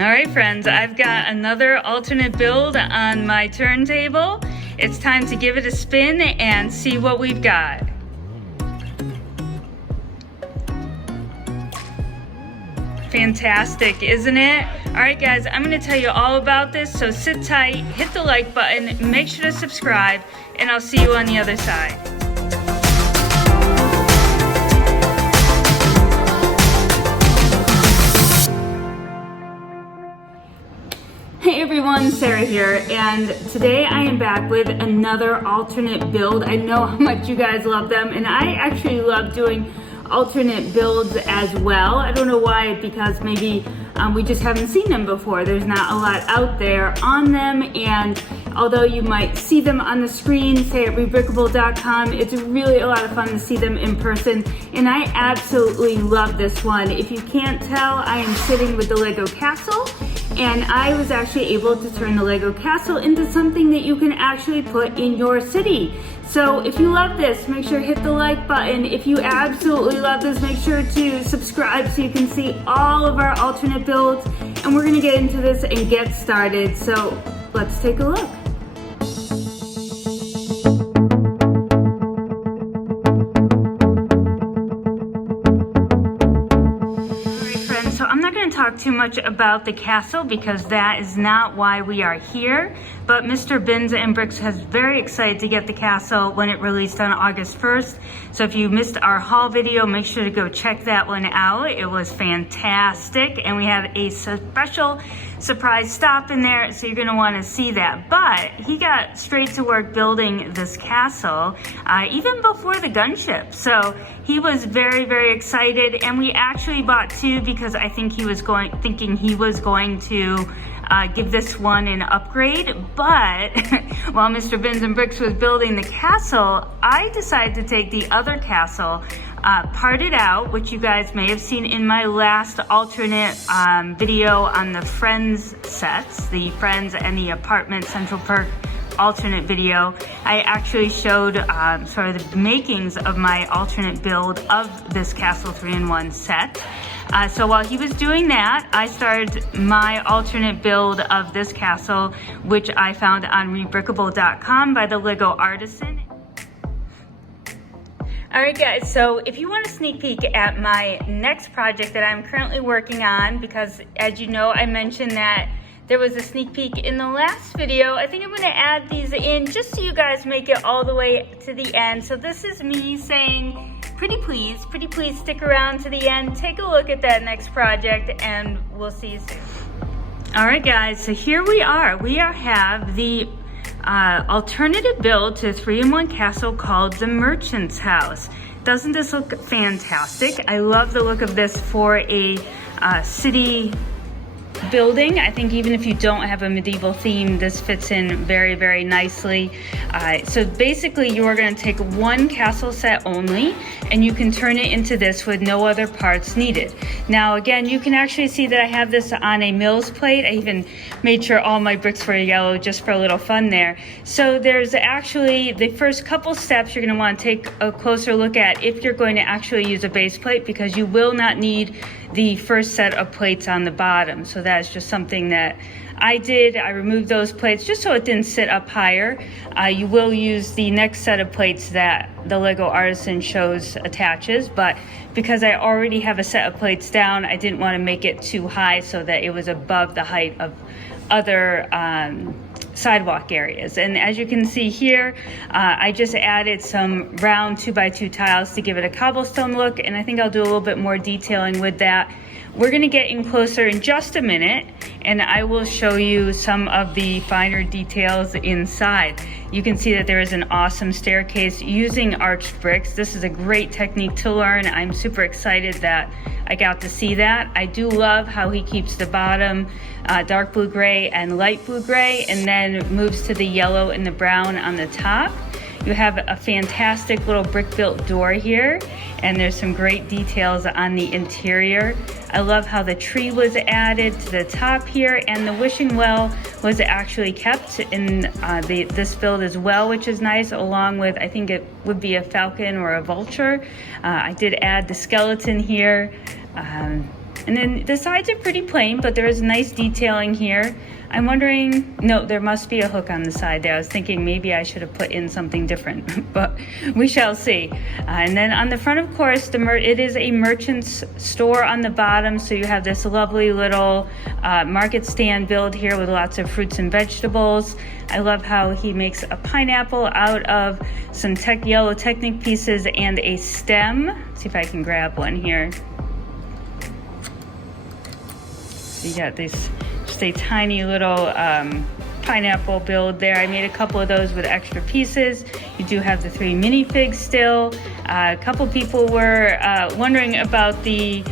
All right, friends, I've got another alternate build on my turntable. It's time to give it a spin and see what we've got. Fantastic, isn't it? All right, guys, I'm going to tell you all about this, so sit tight, hit the like button, make sure to subscribe, and I'll see you on the other side. Hey everyone, Sarah here, and today I am back with another alternate build. I know how much you guys love them, and I actually love doing alternate builds as well. I don't know why, because maybe we just haven't seen them before. There's not a lot out there on them, and although you might see them on the screen, say at rebrickable.com, it's really a lot of fun to see them in person, and I absolutely love this one. If you can't tell, I am sitting with the Lego castle, and I was actually able to turn the Lego castle into something that you can actually put in your city. So if you love this, make sure to hit the like button. If you absolutely love this, make sure to subscribe so you can see all of our alternate builds. And we're gonna get into this and get started. So let's take a look. Talk too much about the castle because that is not why we are here, but Mr. Bins and Bricks was very excited to get the castle when it released on August 1st. So if you missed our haul video, make sure to go check that one out. It was fantastic, and we had a special surprise stop in there, so you're going to want to see that. But he got straight to work building this castle even before the gunship, so he was very, very excited, and we actually bought two because I think he was thinking he was going to give this one an upgrade. But while Mr. Bins and Bricks was building the castle, I decided to take the other castle, part it out, which you guys may have seen in my last alternate video on the Friends sets, the Friends and the Apartment Central Perk alternate video. I actually showed sort of the makings of my alternate build of this Castle 3-in-1 set. So while he was doing that, I started my alternate build of this castle, which I found on rebrickable.com by the Lego Artisan. All right, guys, so if you want a sneak peek at my next project that I'm currently working on, because as you know, I mentioned that there was a sneak peek in the last video, I think I'm gonna add these in just so you guys make it all the way to the end. So this is me saying, pretty please stick around to the end, take a look at that next project, and we'll see you soon. All right, guys, so here we are. We have the alternative build to a 3-in-1 castle called the Merchant's House. Doesn't this look fantastic? I love the look of this for a city building. I think even if you don't have a medieval theme, this fits in very, very nicely. So basically you are going to take one castle set only, and you can turn it into this with no other parts needed. Now again, you can actually see that I have this on a Mills plate. I even made sure all my bricks were yellow just for a little fun there. So there's actually the first couple steps you're going to want to take a closer look at if you're going to actually use a base plate, because you will not need the first set of plates on the bottom. So that's just something that I did. I removed those plates just so it didn't sit up higher. You will use the next set of plates that the Lego Artisan shows attaches, but because I already have a set of plates down, I didn't want to make it too high so that it was above the height of other sidewalk areas. And as you can see here, I just added some round 2x2 tiles to give it a cobblestone look, and I think I'll do a little bit more detailing with that. We're going to get in closer in just a minute, and I will show you some of the finer details inside. You can see that there is an awesome staircase using arched bricks. This is a great technique to learn. I'm super excited that I got to see that. I do love how he keeps the bottom dark blue gray and light blue gray, and then moves to the yellow and the brown on the top. You have a fantastic little brick built door here, and there's some great details on the interior. I love how the tree was added to the top here, and the wishing well was actually kept in this build as well, which is nice, along with, I think it would be a falcon or a vulture. I did add the skeleton here. And then the sides are pretty plain, but there is nice detailing here. I'm wondering, no, there must be a hook on the side there. I was thinking maybe I should have put in something different, but we shall see. And then on the front, of course, it is a merchant's store on the bottom, so you have this lovely little market stand build here with lots of fruits and vegetables. I love how he makes a pineapple out of some yellow Technic pieces and a stem. Let's see if I can grab one here. So you got this, just a tiny little pineapple build there. I made a couple of those with extra pieces. You do have the 3 minifigs still. A couple people were wondering about the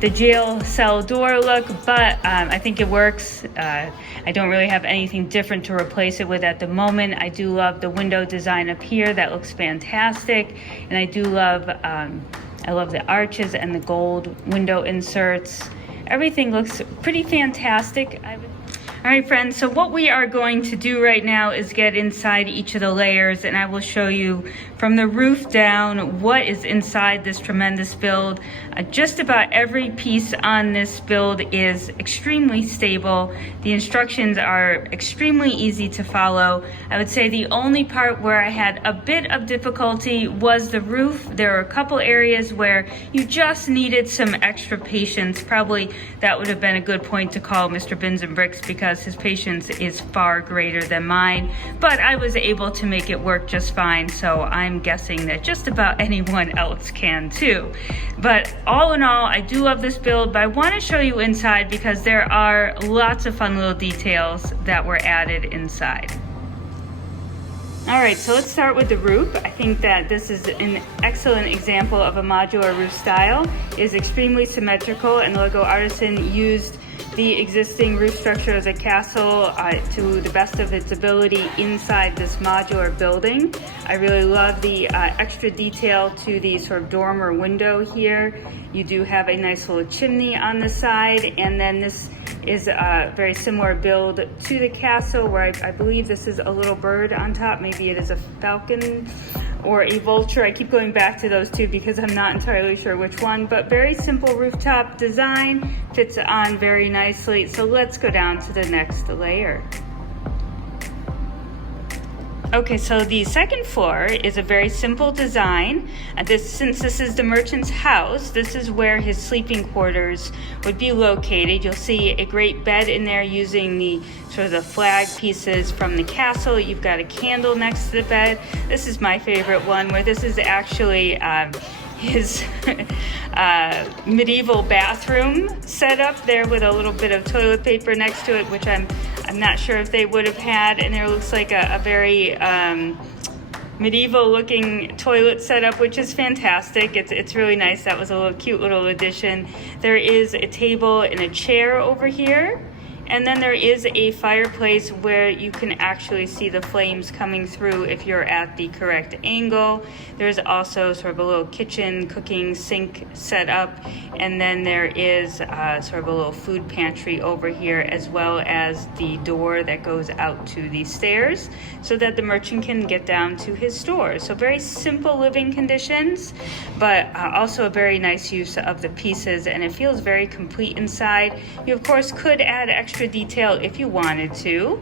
jail cell door look, but I think it works. I don't really have anything different to replace it with at the moment. I do love the window design up here. That looks fantastic. And I do love, I love the arches and the gold window inserts. Everything looks pretty fantastic. All right, friends, so what we are going to do right now is get inside each of the layers, and I will show you from the roof down what is inside this tremendous build. Just about every piece on this build is extremely stable. The instructions are extremely easy to follow. I would say the only part where I had a bit of difficulty was the roof. There are a couple areas where you just needed some extra patience. Probably that would have been a good point to call Mr. Bins and Bricks, because his patience is far greater than mine, but I was able to make it work just fine, so I'm guessing that just about anyone else can too. But all in all, I do love this build, but I want to show you inside because there are lots of fun little details that were added inside. All right, so let's start with the roof. I think that this is an excellent example of a modular roof style. It is extremely symmetrical, and the Lego artisan used the existing roof structure of the castle to the best of its ability inside this modular building. I really love the extra detail to the sort of dormer window here. You do have a nice little chimney on the side, and then this is a very similar build to the castle, where I believe this is a little bird on top. Maybe it is a falcon or a vulture. I keep going back to those two because I'm not entirely sure which one, but very simple rooftop design, fits on very nicely. So let's go down to the next layer. Okay, so the second floor is a very simple design. Since this is the merchant's house, this is where his sleeping quarters would be located. You'll see a great bed in there using the sort of the flag pieces from the castle. You've got a candle next to the bed. This is my favorite one, where this is actually his medieval bathroom set up there with a little bit of toilet paper next to it, which I'm not sure if they would have had, and there looks like a very medieval looking toilet setup, which is fantastic. It's really nice. That was a little cute little addition. There is a table and a chair over here. And then there is a fireplace where you can actually see the flames coming through if you're at the correct angle. There's also sort of a little kitchen cooking sink set up, and then there is sort of a little food pantry over here, as well as the door that goes out to the stairs so that the merchant can get down to his store. So very simple living conditions, but also a very nice use of the pieces, and it feels very complete inside. You of course could add extra detail if you wanted to,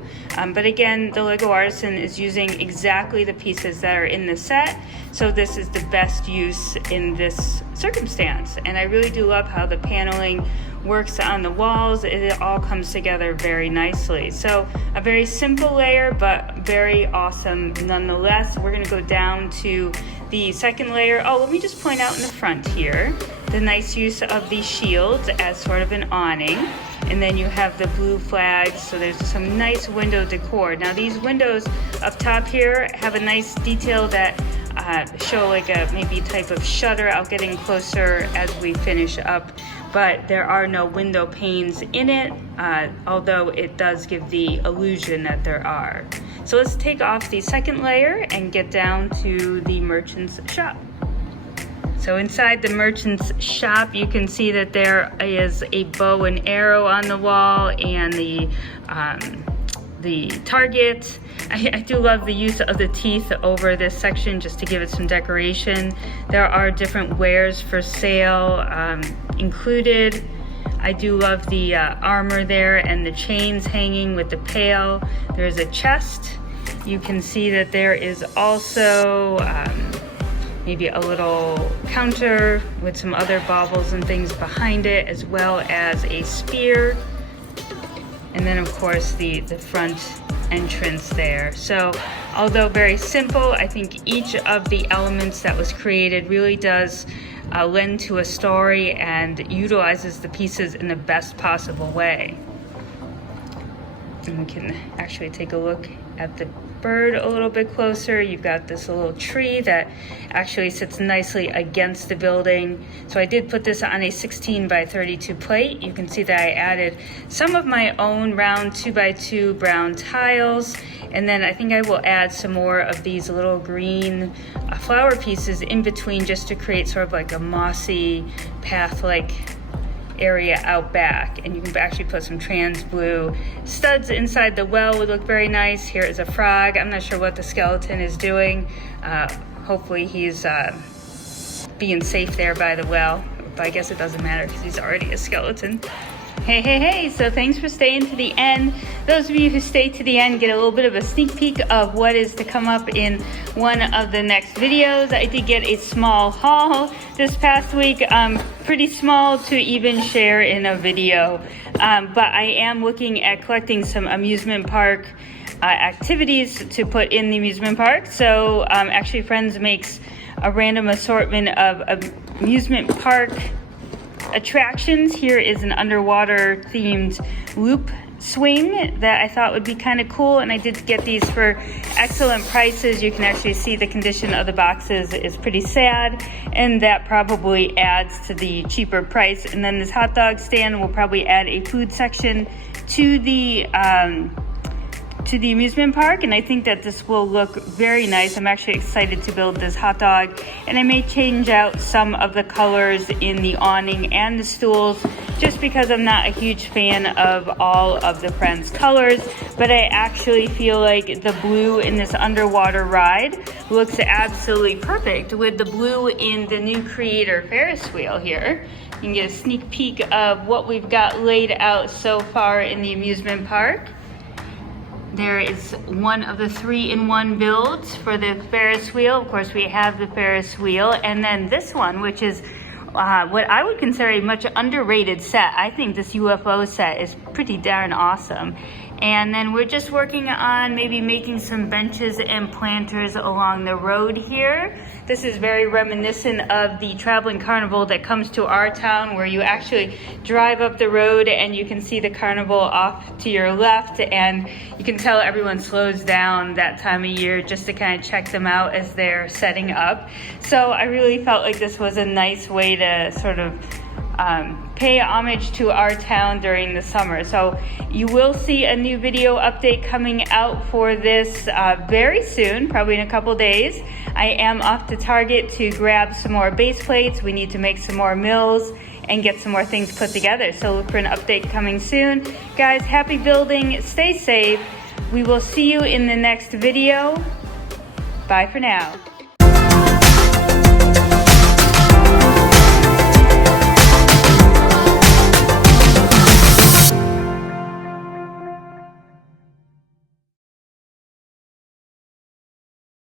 but again, the Lego artisan is using exactly the pieces that are in the set, so this is the best use in this circumstance. And I really do love how the paneling works on the walls. It all comes together very nicely. So a very simple layer, but very awesome nonetheless. We're going to go down to the second layer. Oh, let me just point out in the front here the nice use of the shields as sort of an awning. And then you have the blue flags, so there's some nice window decor. Now these windows up top here have a nice detail that show like a maybe type of shutter. I'll get in closer as we finish up, but there are no window panes in it, although it does give the illusion that there are. So let's take off the second layer and get down to the merchant's shop. So inside the merchant's shop, you can see that there is a bow and arrow on the wall, and the target. I do love the use of the teeth over this section just to give it some decoration. There are different wares for sale. included. I do love the armor there and the chains hanging with the pail. There's a chest. You can see that there is also maybe a little counter with some other baubles and things behind it, as well as a spear. And then of course the front entrance there. So although very simple, I think each of the elements that was created really does lend to a story and utilizes the pieces in the best possible way. And we can actually take a look at the bird a little bit closer. You've got this little tree that actually sits nicely against the building. So I did put this on a 16 by 32 plate. You can see that I added some of my own round 2x2 brown tiles, and then I think I will add some more of these little green flower pieces in between, just to create sort of like a mossy path-like area out back. And you can actually put some trans blue studs inside the well, would look very nice. Here is a frog. I'm not sure what the skeleton is doing. Hopefully he's being safe there by the well, but I guess it doesn't matter because he's already a skeleton. Hey, so thanks for staying to the end. Those of you who stay to the end get a little bit of a sneak peek of what is to come up in one of the next videos. I did get a small haul this past week, pretty small to even share in a video, but I am looking at collecting some amusement park activities to put in the amusement park. So actually Friends makes a random assortment of amusement park attractions. Here is an underwater themed loop swing that I thought would be kind of cool, and I did get these for excellent prices. You can actually see the condition of the boxes is pretty sad, and that probably adds to the cheaper price. And then this hot dog stand will probably add a food section to the amusement park, and I think that this will look very nice. I'm actually excited to build this hot dog, and I may change out some of the colors in the awning and the stools, just because I'm not a huge fan of all of the Friends colors, but I actually feel like the blue in this underwater ride looks absolutely perfect with the blue in the new creator Ferris Wheel here. You can get a sneak peek of what we've got laid out so far in the amusement park. There is one of the 3-in-1 builds for the Ferris wheel. Of course, we have the Ferris wheel, and then this one, which is what I would consider a much underrated set. I think this UFO set is pretty darn awesome. And then we're just working on maybe making some benches and planters along the road here. This is very reminiscent of the traveling carnival that comes to our town, where you actually drive up the road and you can see the carnival off to your left, and you can tell everyone slows down that time of year just to kind of check them out as they're setting up. So I really felt like this was a nice way to sort of pay homage to our town during the summer. So you will see a new video update coming out for this very soon, probably in a couple days. I am off to Target to grab some more base plates. We need to make some more mills and get some more things put together. So look for an update coming soon. Guys, happy building, stay safe. We will see you in the next video. Bye for now.